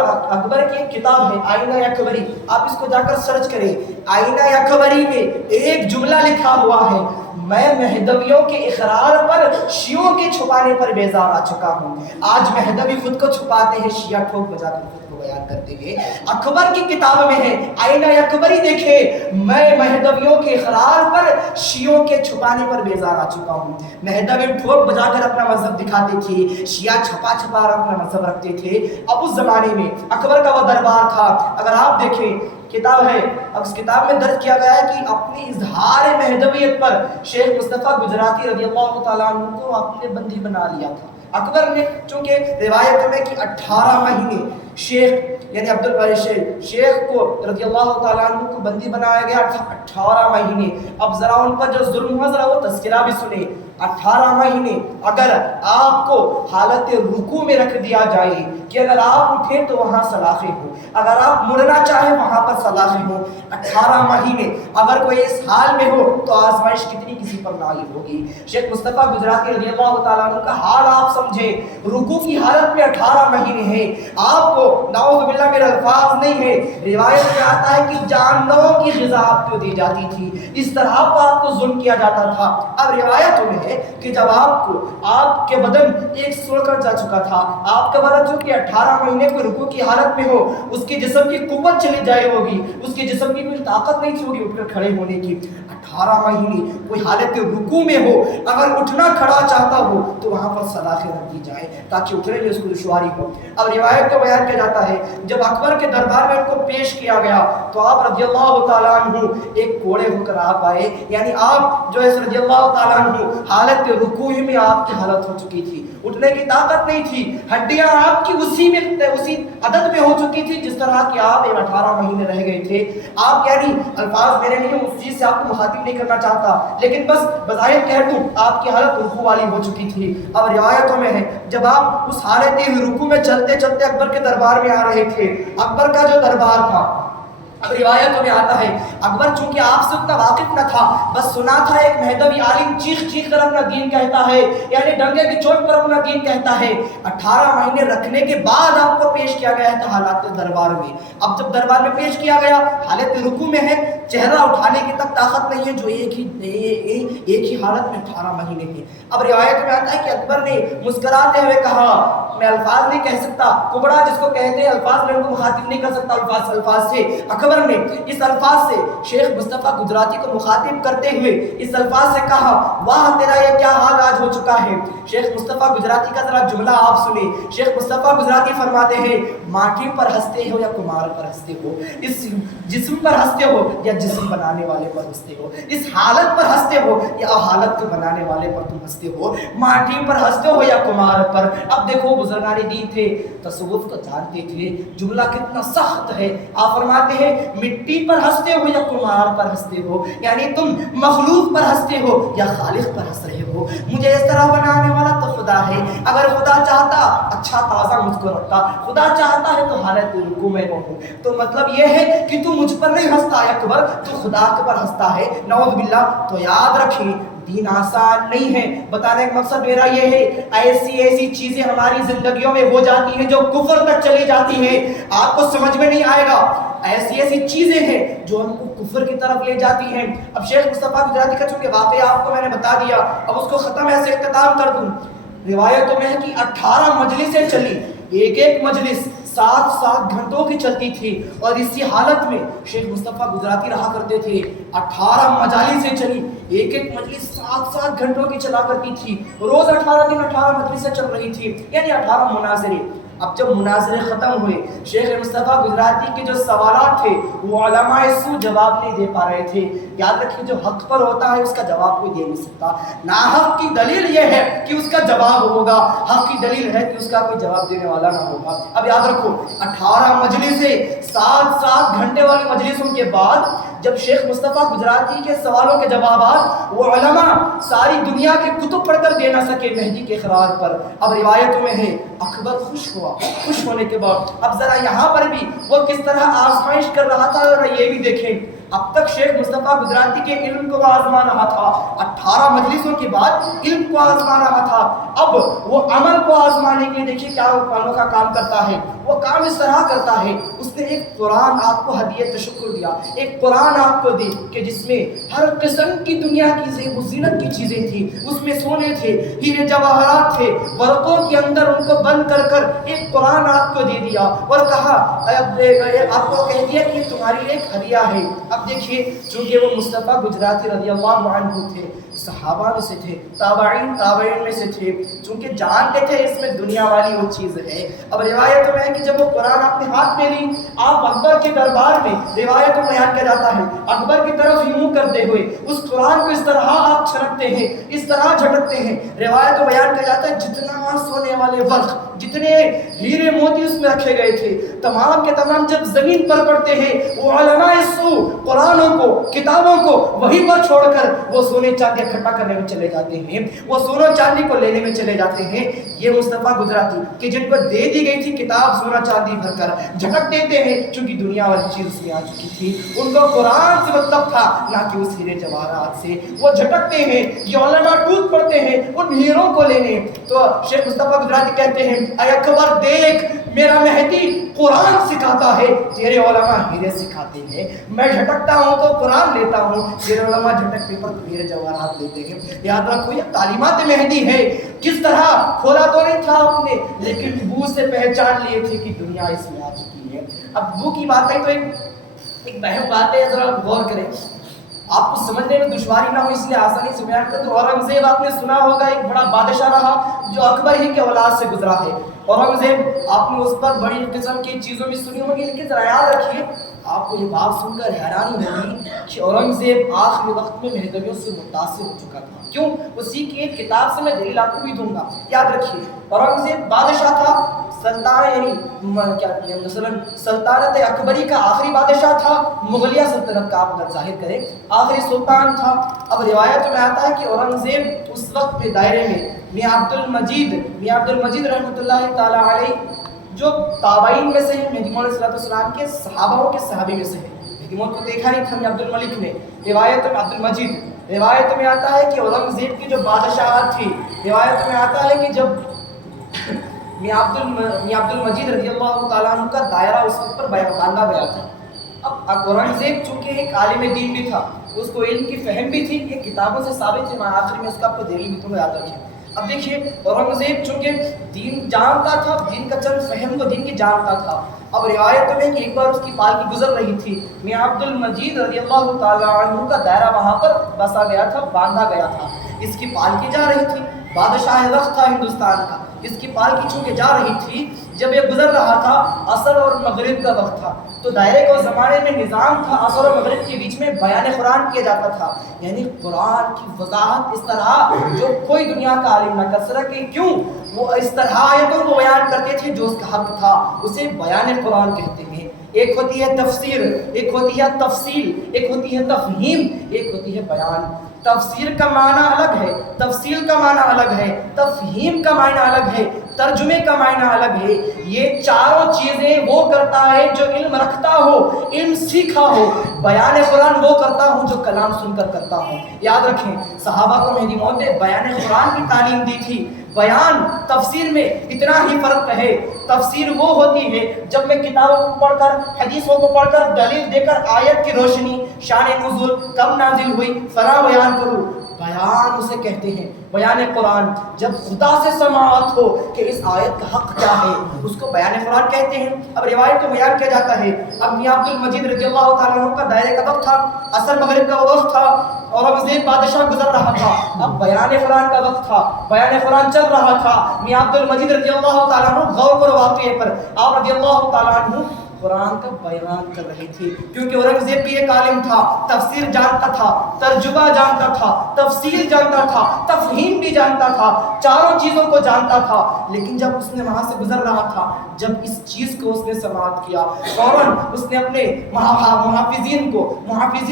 کی ایک کتاب ہے آئینہ اکبری، آپ اس کو جا کر سرچ کریں، آئینہ اکبری میں ایک جملہ لکھا ہوا ہے، میں مہدویوں کے اقرار پر شیعوں کے چھپانے پر بیزار آ چکا ہوں۔ آج مہدوی خود کو چھپاتے ہیں، شیعہ ٹھوک بجا کر خود کو بیان کرتے ہیں۔ اکبر کی کتاب میں ہے آئینہ اکبری، دیکھیں میں مہدویوں کے اقرار پر شیعوں کے چھپانے پر بیزار آ چکا ہوں۔ مہدوی ٹھوک بجا کر اپنا مذہب دکھاتے تھے، شیعہ چھپا چھپا اپنا مذہب رکھتے تھے۔ اب اس زمانے میں اکبر کا وہ دربار تھا، اگر آپ دیکھیں کتاب ہے، اب اس کتاب میں درج کیا گیا ہے کہ اپنی اظہار مہدویت پر شیخ مصطفیٰ گجراتی رضی اللہ تعالیٰ عنہ کو اپنے بندی بنا لیا تھا۔ اکبر نے چونکہ روایت میں کہ 18 مہینے شیخ یعنی شیخ کو رضی اللہ تعالیٰ عنہ کو بندی بنایا گیا تھا 18 مہینے۔ اب ذرا ان پر جو ظلم ہوا ذرا وہ تذکرہ بھی سنیں۔ 18 مہینے اگر آپ کو حالت رکوع میں رکھ دیا جائے کہ اگر آپ اٹھیں تو وہاں سلاخیں ہو، اگر آپ مڑنا چاہیں وہاں پر سلاخیں ہو، 18 مہینے اگر کوئی اس حال میں ہو تو آزمائش کتنی کسی پر نازل ہوگی۔ شیخ مصطفیٰ گجراتی رضی اللہ تعالیٰ عنہ کا حال آپ سمجھیں، رکوع کی حالت میں 18 مہینے ہیں، آپ کو نعوذ باللہ میرے الفاظ نہیں ہے، روایت میں آتا ہے کہ جانوروں کی غذا آپ کو دی جاتی تھی، اس طرح آپ کو ظلم کیا جاتا تھا۔ اب روایتوں میں ہے کہ جب آپ کے بدن ایک سڑ کر جا چکا تھا، آپ کا بدن جو کہ 18 مہینے کو رکوع کی حالت میں ہو، اس کے جسم کی قوت چلی جائے ہوگی، اس کے جسم کی کوئی طاقت نہیں تھی ہوگی اٹھ کر کھڑے ہونے کی۔ 18 مہینے کوئی حالت رکوع میں ہو، اگر اٹھنا کھڑا چاہتا ہو تو وہاں پر سلاخیں رکھ دی جائیں تاکہ اٹھنے میں اس کو دشواری ہو۔ اب روایت کو بیان کیا جاتا ہے جب اکبر کے دربار میں ان کو پیش کیا گیا تو آپ رضی اللہ تعالیٰ عنہ ایک کوڑے ہو کر آپ آئے، یعنی آپ جو ہے رضی اللہ تعالیٰ عنہ حالت رکوع میں آپ کی حالت ہو چکی تھی، اٹھنے کی طاقت نہیں تھی، ہڈیاں آپ کی اسی عدد میں ہو چکی تھی جس طرح کہ آپ 18 مہینے رہ گئے تھے۔ آپ یعنی الفاظ میرے نہیں، اس چیز سے آپ کو مخاطب نہیں کرنا چاہتا، لیکن بس بظاہر کہہ دوں آپ کی حالت رکوع والی ہو چکی تھی۔ اب روایتوں میں ہے جب آپ اس حالت رکوع میں چلتے چلتے اکبر کے دربار میں آ رہے تھے، اکبر کا جو دربار تھا، اب روایتوں میں آتا ہے اکبر چونکہ آپ سے اتنا واقف نہ تھا، بس سنا تھا ایک مہدوی عالم چیخ چیخ کر اپنا دین کہتا ہے، یعنی ڈنگے کی چوٹ پر اپنا دین کہتا ہے۔ 18 مہینے رکھنے کے بعد آپ کو پیش کیا گیا تھا حالات دربار میں۔ اب جب دربار میں پیش کیا گیا، حالت رکوع میں ہے، چہرہ اٹھانے کی تک طاقت نہیں ہے جو ایک ہی حالت میں 18 مہینے ہے۔ اب روایت میں آتا ہے کہ اکبر نے مسکراتے ہوئے کہا، میں الفاظ نہیں کہہ سکتا، کبڑا جس کو کہتے ہیں الفاظ میں ان کو مخاطب نہیں کر سکتا الفاظ سے، اکبر نے اس الفاظ سے شیخ مصطفیٰ گجراتی کو مخاطب کرتے ہوئے اس الفاظ سے کہا، واہ تیرا یہ کیا حال آج ہو چکا ہے۔ شیخ مصطفیٰ گجراتی کا ذرا جملہ آپ سنیں، شیخ مصطفیٰ گجراتی فرماتے ہیں، ماٹھی پر ہنستے ہو یا کمار پر ہنستے ہو، اس جسم پر ہنستے ہو یا جسم بنانے والے پر ہنستے ہو، اس حالت پر ہنستے ہو یا حالت کو بنانے والے پر تم ہنستے ہو، ماٹھی پر ہنستے ہو یا کمار پر۔ اب دیکھو بزرگان دین تھے، تصوف کو جانتے تھے، جملہ کتنا سخت ہے۔ آپ فرماتے ہیں مٹی پر ہنستے ہو یا کمار پر ہنستے ہو، یعنی تم مخلوق پر ہنستے ہو یا خالق پر ہنس رہے ہو۔ مجھے اس طرح بنانے والا تو خدا ہے، اگر خدا چاہتا اچھا تازہ مجھ کو رکھتا، خدا چاہتا ہے تو حالت رکوع میں ہوں۔ تو مطلب یہ ہے کہ تو مجھ پر نہیں ہنستا اکبر، تو خدا کے پر ہنستا ہے، نعوذ باللہ۔ تو یاد رکھیں دین آسان نہیں ہے، بتانے کا مقصد میرا یہ ہے ایسی چیزیں ہماری زندگیوں میں ہو جاتی ہیں جو کفر تک چلی جاتی ہیں، آپ کو سمجھ میں نہیں آئے گا، ایسی چیزیں ہیں جو ہم کو کفر کی طرف لے جاتی ہیں۔ اب شیخ مصطفیٰ گجراتی کا چونکہ واقعہ آپ کو میں نے بتا دیا، اب اس کو ختم ایسے اختتام کر دوں۔ روایتوں میں ہے کہ 18 مجلسیں چلی، ایک مجلس 7 گھنٹوں کی چلتی تھی، اور اسی حالت میں شیخ مصطفیٰ گجراتی رہا کرتے تھے۔ 18 مجالسیں چلی، ایک مجلس 7 گھنٹوں کی چلا کرتی تھی، روز 18 دن 18 مجلسیں چل رہی تھی، یعنی 18 مناظرے۔ اب جب مناظرے ختم ہوئے، شیخ مصطفیٰ گجراتی کے جو سوالات تھے وہ علماء سو جواب نہیں دے پا رہے تھے۔ یاد رکھیے جو حق پر ہوتا ہے اس کا جواب کوئی دے نہیں سکتا، ناحق کی دلیل یہ ہے کہ اس کا جواب ہوگا، حق کی دلیل ہے کہ اس کا کوئی جواب دینے والا نہ ہوگا۔ اب یاد رکھو 18 مجلسیں، 7 گھنٹے والی مجلسوں کے بعد جب شیخ مصطفیٰ گجراتی کے سوالوں کے جوابات وہ علماء ساری دنیا کے کتب پڑھ کر دے نہ سکے مہدی کے اقرار پر، اب روایتوں میں ہے اکبر خوش ہوا، خوش ہونے کے بعد اب ذرا یہاں پر بھی وہ کس طرح آزمائش کر رہا تھا، ذرا یہ بھی دیکھیں۔ اب تک شیخ مصطفیٰ گجراتی کے علم کو آزما رہا تھا، 18 مجلسوں کے بعد علم کو آزما رہا تھا، اب وہ عمل کو آزمانے کے لیے دیکھیے کیا وہ کا کام کرتا ہے، وہ کام اس طرح کرتا ہے، اس نے ایک قرآن آپ کو ہدیہ تشکر دیا، ایک قرآن آپ کو دی کہ جس میں ہر قسم کی دنیا کی زینت کی چیزیں تھیں، اس میں سونے تھے، ہیرے جواہرات تھے، ورقوں کے اندر ان کو بند کر کر ایک قرآن آپ کو دے دیا اور کہا آپ کو کہہ دیا کہ تمہاری ایک ہدیہ ہے۔ اب دیکھیے چونکہ وہ مصطفیٰ گجراتی رضی اللہ عنہ تھے، صحابہ میں سے تھے، تابعین میں سے تھے، چونکہ جانتے تھے اس میں دنیا والی وہ چیز ہے۔ اب روایت میں ہے کہ جب وہ قرآن اپنے ہاتھ میں لی، آپ اکبر کے دربار میں روایت میں بیان کیا جاتا ہے اکبر کی طرف یوں کرتے ہوئے اس قرآن کو اس طرح آپ چھڑکتے ہیں، اس طرح جھٹکتے ہیں، روایت میں بیان کیا جاتا ہے جتنا سونے والے ورق، جتنے ہیرے موتی اس میں رکھے گئے تھے، تمام کے تمام جب زمین پر پڑتے ہیں وہ علماء سو قرآنوں کو، کتابوں کو وہیں پر چھوڑ کر وہ سونے چاندی اکٹھا کرنے میں چلے جاتے ہیں، وہ سونا چاندی کو لینے میں چلے جاتے ہیں۔ یہ مصطفیٰ گجراتی کہ جن کو دے دی گئی تھی کتاب سونا چاندی بھر کر جھٹک دیتے ہیں چونکہ دنیا والی چیز اس میں آ چکی تھی، ان کو قرآن سے مطلب تھا نہ کہ اس ہیرے جواہرات سے، وہ جھٹکتے ہیں، یہ علماء ٹوٹ پڑتے ہیں ان ہیروں کو لینے۔ تو شیخ مصطفیٰ گجراتی کہتے ہیں اے اکبر دیکھ میرا مہدی قرآن سکھاتا ہے، تیرے علماء ہیرے سکھاتے ہیں، میں جھٹکتا ہوں تو قرآن لیتا ہوں، تیرے علماء جھٹکنے پر ہیرے جواہرات لیتے ہیں۔ یاد رکھو یہ تعلیمات مہدی ہے، کس طرح کھولا تو نہیں تھا آپ نے لیکن بو سے پہچان لیے تھے کہ دنیا اس میں آ چکی ہے۔ اب بو کی بات ہے تو ایک بہن بات ہے، ذرا غور کریں، آپ کو سمجھنے میں دشواری نہ ہو اس لیے آسانی سے بیان کر دوں۔ اورنگزیب آپ نے سنا ہوگا ایک بڑا بادشاہ رہا جو اکبر ہی کے اولاد سے گزرا ہے۔ اورنگزیب آپ نے اس پر بڑی قسم کی چیزوں بھی سنی ہوگی، لیکن ذرا یاد رکھیے آپ کو یہ بات سن کر حیرانی ہوگی کہ اورنگزیب آخری وقت میں مہدویوں سے متاثر ہو چکا تھا۔ کیوں؟ اسی کی ایک کتاب سے میں دلیل آپ کو بھی دوں گا۔ یاد رکھیے اورنگزیب بادشاہ تھا، سلطان یعنی مثلا سلطنت اکبری کا آخری بادشاہ تھا، مغلیہ سلطنت کا آپ اگر ظاہر کریں آخری سلطان تھا۔ اب روایت میں آتا ہے کہ اورنگزیب اس وقت کے دائرے میں میاں عبد المجید رحمۃ اللہ تعالی علیہ جو تابعین میں سے ہیں، مہدی موعود علیہ السلام کے صحابہ کے صحابی میں سے ہیں، مہدی موعود کو دیکھا نہیں تھا میاں عبد الملک نے، روایت میں عبد المجید، روایت میں آتا ہے کہ اورنگزیب کی جو بادشاہت تھی، روایت میں آتا ہے کہ جب میاں عبد المجید رضی اللہ تعالیٰ عنہ کا دائرہ اس وقت پر باندھا گیا تھا۔ اب اورنگزیب چونکہ ایک عالم دین بھی تھا، اس کو علم کی فہم بھی تھی، یہ کتابوں سے ثابت ہے، میں آخر میں اس کا آپ کو دلیل بھی تمہیں یاد رکھیں۔ اب دیکھیے اورنگزیب چونکہ دین جانتا تھا، دین کا چند فہم کو دین کی جانتا تھا۔ اب روایت میں کہ ایک بار اس کی پالکی گزر رہی تھی، میاں عبد المجید رضی اللہ تعالیٰ عنہ کا دائرہ وہاں پر بسا گیا تھا، باندھا گیا تھا، اس کی پالکی جا رہی تھی، بادشاہ وقت تھا ہندوستان کا، اس کی پالکی چونکہ جا رہی تھی، جب یہ گزر رہا تھا عصر اور مغرب کا وقت تھا، تو دائرے کے زمانے میں نظام تھا عصر اور مغرب کے بیچ میں بیان قرآن کیا جاتا تھا، یعنی قرآن کی وضاحت اس طرح جو کوئی دنیا کا عالم نہ کر سکے۔ کیوں؟ وہ اس طرح آیتوں کو بیان کرتے تھے جو اس کا حق تھا، اسے بیان قرآن کہتے ہیں۔ ایک ہوتی ہے تفسیر، ایک ہوتی ہے تفصیل، ایک ہوتی ہے تفہیم، ایک ہوتی ہے بیان۔ تفسیر کا معنی الگ ہے، تفصیل کا معنی الگ ہے، تفہیم کا معنی الگ ہے، ترجمے کا معنی الگ ہے۔ یہ چاروں چیزیں وہ کرتا ہے جو علم رکھتا ہو، علم سیکھا ہو۔ بیان قرآن وہ کرتا ہوں جو کلام سن کر کرتا ہوں۔ یاد رکھیں صحابہ کو مہدی موعود نے بیان قرآن کی تعلیم دی تھی۔ بیان تفسیر میں اتنا ہی فرق ہے، تفسیر وہ ہوتی ہے جب میں کتابوں کو پڑھ کر، حدیثوں کو پڑھ کر، دلیل دے کر آیت کی روشنی، شان نزول کب نازل ہوئی فلاں بیان کروں۔ بیان اسے کہتے ہیں، بیان قرآن۔ جب خدا سے سماعت ہو کہ اس آیت کا حق کیا ہے، اس کو بیان قرآن کہتے ہیں۔ اب روایت کو بیان کیا جاتا ہے۔ اب میاں عبد المجید رضی اللہ تعالیٰ عنہ کا دائرے کا وقت تھا، عصر مغرب کا وقت تھا، اورنگزیب بادشاہ گزر رہا تھا۔ اب بیان قرآن کا وقت تھا، بیان قرآن چل رہا تھا۔ میاں عبد المجید رضی اللہ تعالیٰ عنہ غور کرو واقعے پر، آپ رضی اللہ تعالیٰ عنہ قرآن کا بیان کر رہے تھے، کیونکہ اورنگزیب بھی ایک عالم تھا، تفسیر جانتا تھا، ترجمہ جانتا تھا، تفصیل جانتا تھا، تفہیم بھی جانتا تھا، چاروں چیزوں کو جانتا تھا۔ لیکن جب اس نے وہاں سے گزر رہا تھا، جب اس چیز کو اس نے سماعت کیا، فوراً اس نے اپنے محافظین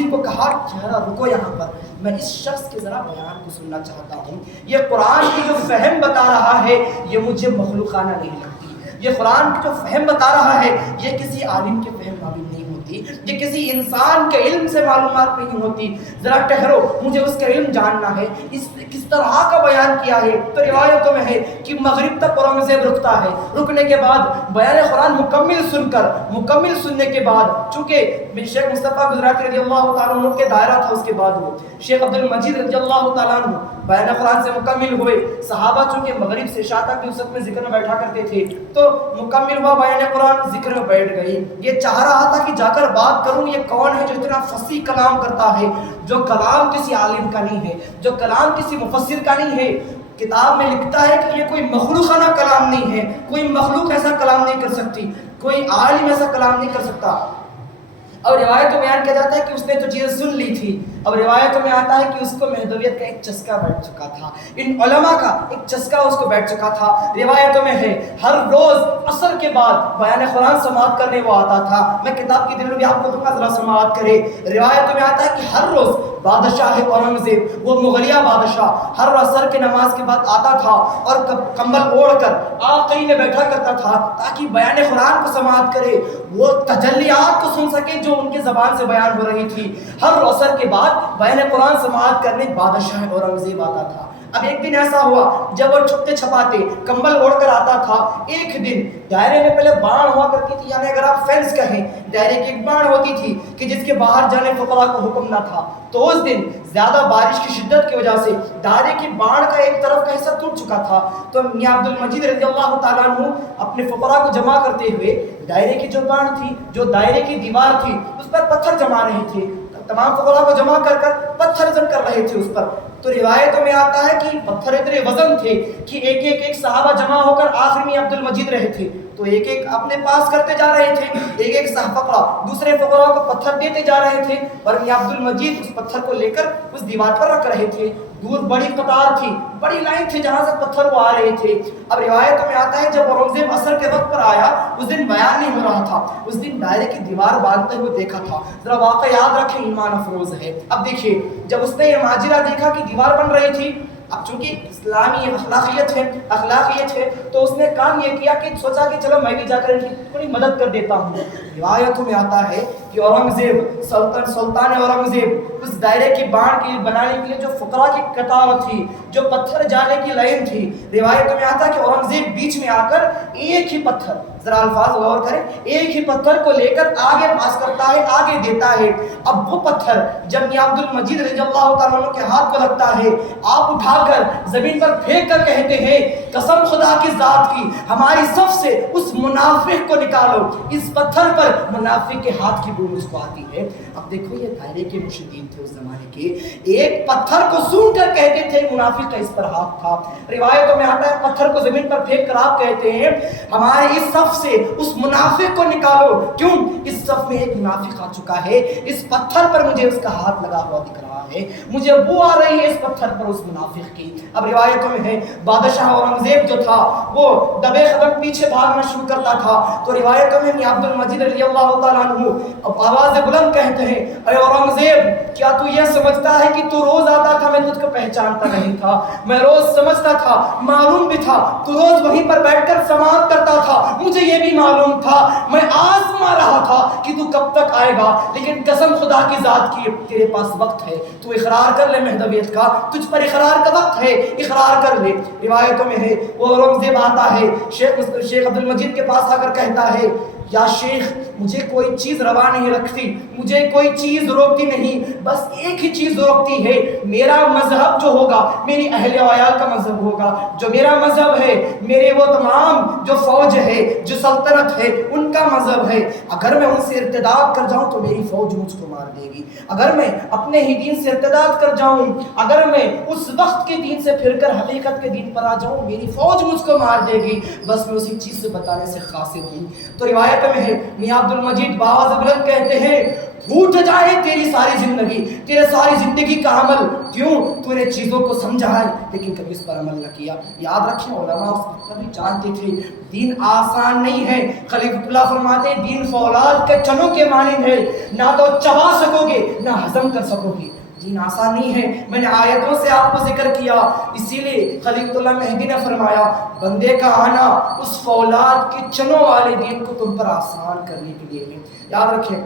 کو کہا ذرا رکو یہاں پر، میں اس شخص کے ذرا بیان کو سننا چاہتا ہوں۔ یہ قرآن کی جو فہم بتا رہا ہے یہ مجھے مخلوقانہ نہیں لگتی، یہ قرآن کی جو فہم بتا رہا ہے یہ کسی عالم کے فہم قابل نہیں ہوتی، یہ کسی انسان کے علم سے معلومات نہیں ہوتی، ذرا ٹھہرو مجھے اس کا علم جاننا ہے، اس نے کس طرح کا بیان کیا ہے۔ تو روایتوں میں ہے کہ مغرب تک اورنگزیب رکتا ہے، رکنے کے بعد بیان قرآن مکمل سننے کے بعد، چونکہ شیخ مصطفیٰ گجراتی رضی اللہ تعالیٰ عنہ کے دائرہ تھا، اس کے بعد وہ شیخ عبد المجید رضی اللہ تعالیٰ عنہ بیان قرآن سے مکمل ہوئے۔ صحابہ چونکہ مغرب سے عشاء تک اس میں ذکر میں بیٹھا کرتے تھے، تو مکمل ہوا بیان قرآن، ذکر میں بیٹھ گئی۔ یہ چاہ رہا تھا کہ جا کر بات کروں یہ کون ہے جو اتنا فصیح کلام کرتا ہے، جو کلام کسی عالم کا نہیں ہے، جو کلام کسی مفسر کا نہیں ہے۔ کتاب میں لکھتا ہے کہ یہ کوئی مخلوقانہ کلام نہیں ہے، کوئی مخلوق ایسا کلام نہیں کر سکتی، کوئی عالم ایسا کلام نہیں کر سکتا۔ اور روایتوں میں بیان کیا جاتا ہے کہ اس نے تو چیزیں سن لی تھی، اب روایتوں میں آتا ہے کہ اس کو مہدویت کا ایک چسکا بیٹھ چکا تھا، ان علماء کا ایک چسکا اس کو بیٹھ چکا تھا۔ روایتوں میں ہے ہر روز عصر کے بعد بیان قرآن سماعت کرنے وہ آتا تھا۔ میں کتاب کی دلیل بھی آپ کو دوں گا، ذرا سماعت کرے۔ روایتوں میں آتا ہے کہ ہر روز بادشاہ اورنگزیب، وہ مغلیہ بادشاہ، ہر عصر کی نماز کے بعد آتا تھا اور کمبل اوڑھ کر آخری میں بیٹھا کرتا تھا تاکہ بیان قرآن کو سماعت کرے، وہ تجلیات کو سن سکے جو ان کے زبان سے بیان ہو رہی تھی۔ ہر عصر کے بعد بیان قرآن سماعت کرنے بادشاہ اورنگزیب آتا تھا۔ اب ایک دن ایسا ہوا جب وہ چھپتے چھپاتے کمبل اوڑھ کر آتا تھا، ایک دن دائرے میں پہلے باڑ ہوا کرتی تھی، یعنی اگر آپ فینس کہیں، دائرے کی ایک باڑ ہوتی تھی کہ جس کے باہر جانے فقراء کو حکم نہ تھا۔ تو اس دن زیادہ بارش کی شدت کی وجہ سے دائرے کی باڑ کا ایک طرف کا حصہ ٹوٹ چکا تھا، تو میاں عبد المجید رضی اللہ تعالیٰ عنہ اپنے فقراء کو جمع کرتے ہوئے دائرے کی جو باڑ تھی، جو دائرے کی دیوار تھی، اس پر پتھر جما رہے تھے، تمام فقراء کو جمع کر کر پتھر وزن کر رہے تھے اس پر۔ تو روایتوں میں آتا ہے کہ پتھر اتنے وزن تھے کہ ایک صحابہ جمع ہو کر آخر میں عبد المجید رہے تھے، تو ایک اپنے پاس کرتے جا رہے تھے، ایک فقرا دوسرے فقراء کو پتھر دیتے جا رہے تھے، اور میاں عبد المجید اس پتھر کو لے کر اس دیوار پر رکھ رہے تھے۔ دور بڑی قطار تھی، بڑی لائن تھی جہاں سے پتھر وہ آ رہے تھے۔ اب روایتوں میں آتا ہے جب اورنگزیب عصر کے وقت پر آیا، اس دن بیان نہیں ہو رہا تھا، اس دن دائرے کی دیوار باندھتے ہوئے دیکھا تھا۔ ذرا واقعہ یاد رکھیں، ایمان افروز ہے۔ اب دیکھیے جب اس نے یہ ماجرہ دیکھا کہ دیوار بن رہی تھی، اب چونکہ اسلامی اخلاقیت ہے تو اس نے کام یہ کیا کہ سوچا کہ چلو میں بھی جا کر ان کی تھوڑی مدد کر دیتا ہوں۔ روایتوں میں آتا ہے کہ اورنگزیب سلطان اورنگزیب اس دائرے کی باڑ کی بنانے کے لیے جو فقراء کی قطار تھی، جو پتھر جانے کی لائن تھی، روایتوں میں آتا ہے کہ اورنگزیب بیچ میں آ کر ایک ہی پتھر، ذرا الفاظ غور کریں، ایک ہی پتھر کو لے کر آگے پاس کرتا ہے، آگے دیتا ہے۔ اب وہ پتھر جب میاں عبد المجید رضی اللہ تعالیٰ عنہ کے ہاتھ کو لگتا ہے، آپ اٹھا کر زمین پر پھینک کر کہتے ہیں قسم خدا کی ذات کی ہماری صف سے اس منافق کو نکالو، اس پتھر پر منافق کے ہاتھ کی بو اس کو آتی ہے۔ اب دیکھو یہ دائرے کے مرشدین تھے اس زمانے کے، ایک پتھر کو سون کر کہتے تھے منافق کا اس پر ہاتھ تھا۔ روایتوں میں آتا ہے پتھر کو زمین پر پھینک کر آپ کہتے ہیں ہمارے اس صف سے اس منافق کو نکالو، کیوں اس صف میں ایک منافق آ چکا ہے، اس پتھر پر مجھے اس کا ہاتھ لگا ہوا دکھ رہا ہے، مجھے بو آ رہی ہے اس پتھر پر اس منافق کی۔ اب روایتوں میں ہے بادشاہ اورنگزیب جو تھا وہ دبے قدم پیچھے بھاگنا شروع کرتا تھا، تو روایتوں میں عبد المجید رضی اللہ تعالیٰ عنہ اب آواز بلند کہتے ہیں اے اورنگزیب کیا تو یہ سمجھتا ہے کہ تو روز آتا تھا، میں تجھ کو پہچانتا نہیں تھا، میں روز سمجھتا تھا، معلوم بھی تھا تو روز وہیں پر بیٹھ کر سماعت کرتا تھا، مجھے یہ بھی معلوم تھا، میں آزما رہا تھا کہ تو کب تک آئے گا، لیکن قسم خدا کی ذات کی تیرے پاس وقت ہے، تو اقرار کر لے مہدویت کا، تجھ پر اقرار کا وقت ہے، اقرار کر لے۔ روایتوں میں ہے وہ اورنگزیب آتا ہے، شیخ عبد المجید کے پاس آ کر کہتا ہے یا شیخ مجھے کوئی چیز روا نہیں رکھتی، مجھے کوئی چیز روکتی نہیں، بس ایک ہی چیز روکتی ہے، میرا مذہب جو ہوگا، میری اہل و عیال کا مذہب ہوگا، جو میرا مذہب ہے، میرے وہ تمام جو فوج ہے، جو سلطنت ہے، ان کا مذہب ہے، اگر میں ان سے ارتداد کر جاؤں تو میری فوج مجھ کو مار دے گی، اگر میں اپنے ہی دین سے ارتداد کر جاؤں، اگر میں اس وقت کے دین سے پھر کر حقیقت کے دین پر آ جاؤں، میری فوج مجھ کو مار دے گی، بس میں اسی چیز سے بتانے سے قاصر ہوں۔ تو روایت میں ہے میاں عبد المجید باز بلند کہتے ہیں پھوٹ جائے تیری ساری زندگی، تیرے ساری زندگی کا عمل، کیوں تو نے چیزوں کو سمجھا ہے لیکن کبھی اس پر عمل نہ کیا۔ یاد رکھیں علماء اس وقت کبھی جانتے تھے دین آسان نہیں ہے، خلیفۃ اللہ فرماتے ہیں دین فولاد کے چنوں کے مانند ہے، نہ تو چبا سکو گے نہ ہضم کر سکو گے، دین آسان نہیں ہے۔ میں نے آیتوں سے آپ کو ذکر کیا، اسی لیے خلیفۃ اللہ مہدی نے فرمایا بندے کا آنا اس فولاد کے چنوں والے دین کو تم پر آسان کرنے کے لیے ہے۔ یاد رکھیں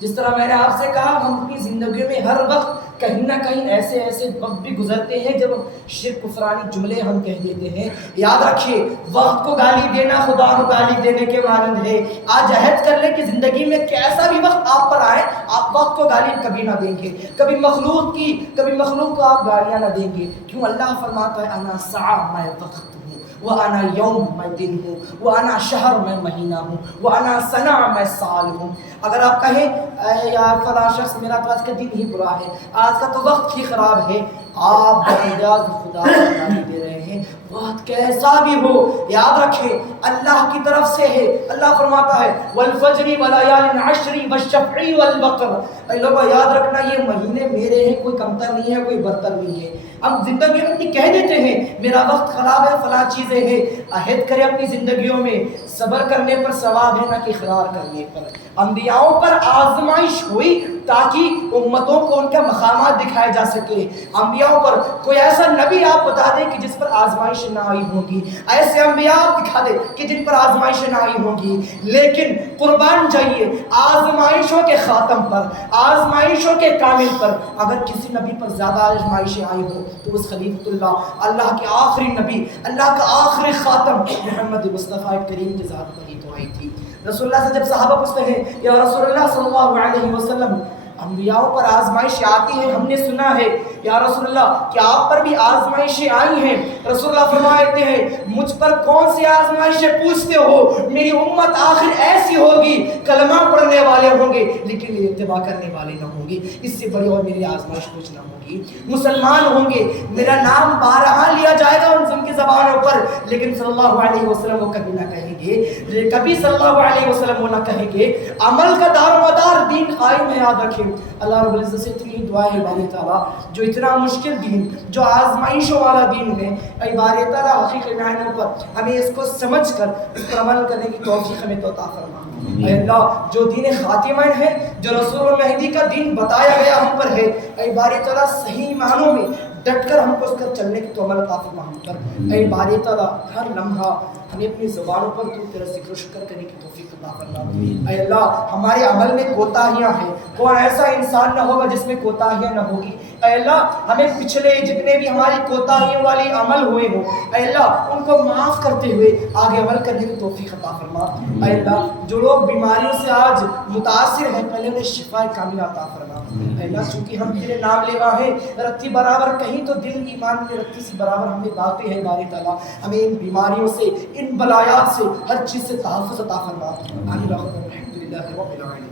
جس طرح میں نے آپ سے کہا ہم اپنی زندگیوں میں ہر وقت کہیں نہ کہیں ایسے وقت بھی گزرتے ہیں جب شرک کفرانی جملے ہم کہہ دیتے ہیں۔ یاد رکھیے وقت کو گالی دینا خدا کو گالی دینے کے مانند ہے۔ آج عہد کر لیں کہ زندگی میں کیسا بھی وقت آپ پر آئے آپ وقت کو گالی کبھی نہ دیں گے، کبھی مخلوق کو آپ گالیاں نہ دیں گے، کیوں اللہ فرماتا ہے انا ساعہ میں وقت ہوں، وَأَنَا يَوْم میں دن ہوں، وَأَنَا شہر میں مہینہ ہوں، وَأَنَا سنہ میں سال ہوں۔ اگر آپ کہیں اے یار فلاں شخص میرا تو آج کا دن ہی برا ہے، آج کا تو وقت ہی خراب ہے، آپ بإجاز خدا کو گالی دے رہے ہیں۔ وقت کیسا بھی ہو یاد رکھیں اللہ کی طرف سے ہے۔ اللہ فرماتا ہے والفجر وليال عشر والشفع والوتر۔ اے لوگوں یاد رکھنا یہ مہینے میرے ہیں، کوئی کمتر نہیں ہے، کوئی برتر نہیں ہے۔ ہم زندگی میں اپنی کہہ دیتے ہیں میرا وقت خراب ہے فلاں چیزیں ہیں، عہد کریں اپنی زندگیوں میں صبر کرنے پر ثواب ہے نہ کہ اقرار کرنے پر۔ انبیاؤں پر آزمائش ہوئی تاکہ امتوں کو ان کا مقامات دکھائے جا سکے۔ انبیاؤں پر کوئی ایسا نبی آپ بتا دیں کہ جس پر آزمائش نہ آئی ہوگی، ایسے انبیاء آپ دکھا دیں کہ جن پر آزمائش نہ آئی ہوگی، لیکن قربان جائیے آزمائشوں کے خاتم پر، آزمائشوں کے کامل پر اگر کسی نبی پر زیادہ آزمائشیں آئی ہو تو اس خلیفۃ اللہ کے آخری نبی، اللہ کا آخری خاتم محمد مصطفیٰ کریم کی ذات پر ہی تو آئی تھی۔ رسول اللہ سے جب صحابہ پوچھتے ہیں یا رسول اللہ صلی اللہ علیہ وسلم انبیاؤں پر آزمائش آتی ہے، ہم نے سنا ہے یا رسول اللہ کیا آپ پر بھی آزمائشیں آئی ہیں؟ رسول اللہ فرماتے ہیں مجھ پر کون سی آزمائشیں پوچھتے ہو، میری امت آخر ایسی ہوگی کلمہ پڑھنے والے ہوں گے لیکن اتباع کرنے والے نہ ہوں گے، اس سے بڑی اور میری آزمائش کچھ نہ ہوگی۔ مسلمان ہوں گے، میرا نام بارہا لیا جائے گا ان کی زبانوں پر، لیکن صلی اللہ علیہ وسلم وہ کبھی نہ کہیں گے، کبھی صلی اللہ علیہ وسلم وہ نہ کہیں گے عمل کا دار و مدار دین قائم ہے۔ یاد رکھیں اللہ رب العزت سے اتنی دعائیں ہے باری تعالیٰ جو اتنا مشکل دین، جو آزمائشوں والا دین ہے، اے باری تعالیٰ حقیقی معنوں پر ہمیں اس کو سمجھ کر اس پر عمل کرنے کی توفیق ہمیں تو عطا فرما۔ اے اللہ جو دین خاتمہ ہے، جو رسول مہدی کا دین بتایا گیا ہم پر ہے، اے باری تعالیٰ صحیح معنوں میں ڈٹ کر ہم کو اس پر چلنے کی تو عمل عطا فرما ہم پر۔ اے باری تعالیٰ ہر لمحہ ہمیں اپنی زبانوں پر تو تیرا ذکر و شکر کرنے کی توفیق عطا فرما۔ اے اللہ ہمارے عمل میں کوتاہیاں ہیں، کوئی ایسا انسان نہ ہوگا جس میں کوتاہیاں نہ ہوگی۔ اے اللہ ہمیں پچھلے جتنے بھی ہماری کوتاہیوں والی عمل ہوئے ہوں اے اللہ ان کو معاف کرتے ہوئے آگے عمل کرنے کی توفیق عطا فرما۔ اے اللہ جو لوگ بیماریوں سے آج متاثر ہیں پہلے انہیں شفا کاملہ عطا فرما۔ اے اللہ چونکہ ہم تیرے نام لیوا ہیں رتی برابر کہیں تو دل ایمان میں رتی سے برابر ہمیں باقی ہے باری تعالیٰ، ہمیں ان بیماریوں سے ان بلایات سے ہر چیز سے تحفظ عطا فرما۔ آمین الحمدللہ رب العالمین۔